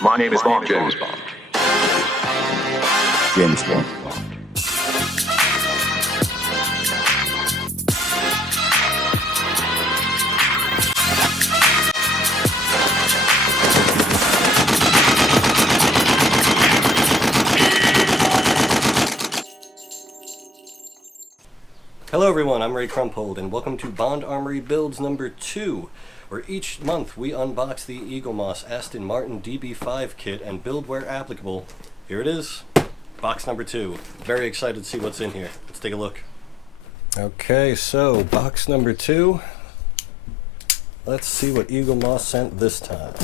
My name is Bond. James Bond. James Bond. Hello everyone, I'm Ray Crumpold, and welcome to Bond Armory Builds number 2, where each month we unbox the Eaglemoss Aston Martin DB5 kit and build where applicable. Here it is, box number 2. Very excited to see what's in here. Let's take a look. Okay, so box number 2. Let's see what Eaglemoss sent this time.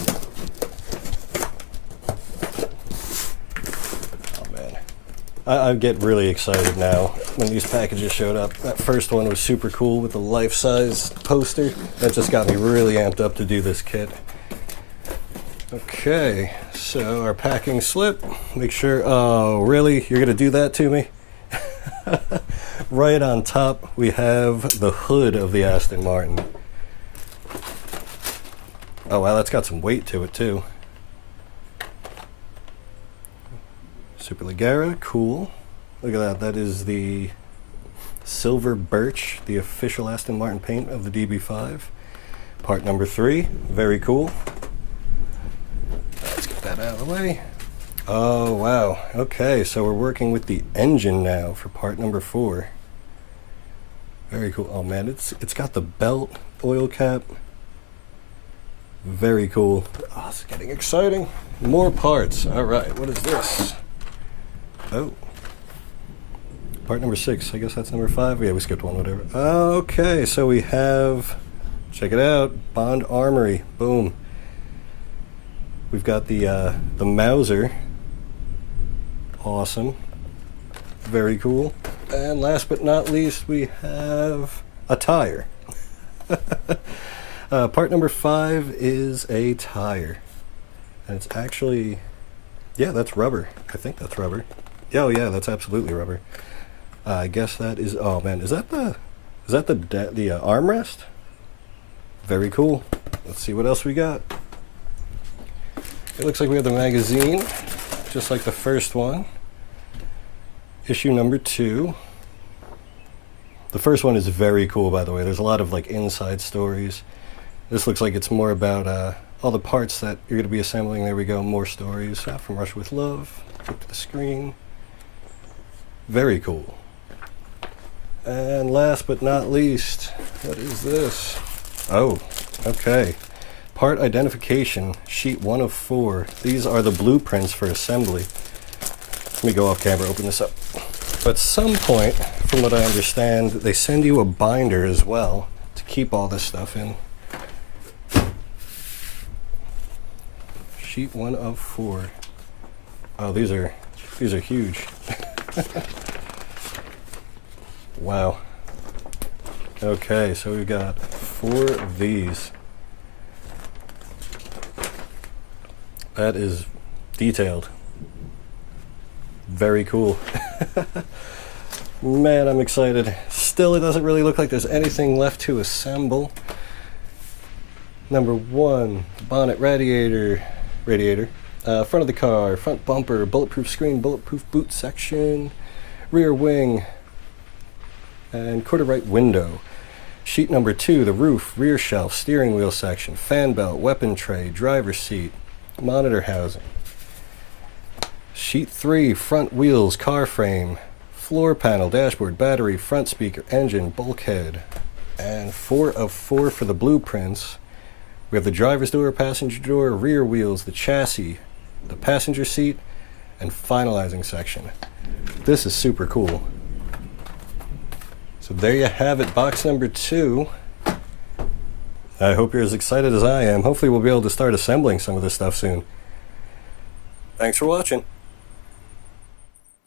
I get really excited now when these packages showed up. That first one was super cool with the life-size poster. That just got me really amped up to do this kit. Okay, so our packing slip. Make sure, oh really? You're gonna do that to me? Right on top we have the hood of the Aston Martin. Oh wow, that's got some weight to it too. Superleggera, cool. Look at that, that is the silver birch, the official Aston Martin paint of the DB5. Part number 3, very cool. Let's get that out of the way. Oh wow, okay, so we're working with the engine now for part number 4. Very cool. Oh man, it's got the belt, oil cap. Very cool. Oh, it's getting exciting. More parts. All right, what is this? Oh, part number 6. I guess that's number 5. Yeah, we skipped one, whatever. Okay, so we have, check it out, Bond Armory. Boom. We've got the Mauser. Awesome. Very cool. And last but not least, we have a tire. Part number 5 is a tire. And it's actually, yeah, that's rubber. I think that's rubber. Oh yeah, that's absolutely rubber. I guess that is. Oh man, is that the armrest? Very cool. Let's see what else we got. It looks like we have the magazine, just like the first one. Issue number 2. The first one is very cool, by the way. There's a lot of like inside stories. This looks like it's more about all the parts that you're going to be assembling. There we go, more stories. From Russia with Love. Flip to the screen. Very cool. And last but not least, what is this? Oh, okay. Part identification, sheet 1 of 4. These are the blueprints for assembly. Let me go off camera, open this up. At some point, from what I understand, they send you a binder as well to keep all this stuff in. Sheet 1 of 4. Oh, these are huge. Wow. Okay, so we've got 4 of these. That is detailed. Very cool. Man, I'm excited. Still, it doesn't really look like there's anything left to assemble. Number 1, bonnet radiator. Front of the car, front bumper, bulletproof screen, bulletproof boot section, rear wing, and quarter right window. Sheet number 2, the roof, rear shelf, steering wheel section, fan belt, weapon tray, driver's seat, monitor housing. Sheet 3, front wheels, car frame, floor panel, dashboard, battery, front speaker, engine, bulkhead. And 4 of 4 for the blueprints. We have the driver's door, passenger door, rear wheels, the chassis, the passenger seat, and finalizing section. This is super cool. So there you have it, box number 2. I hope you're as excited as I am. Hopefully we'll be able to start assembling some of this stuff soon. Thanks for watching.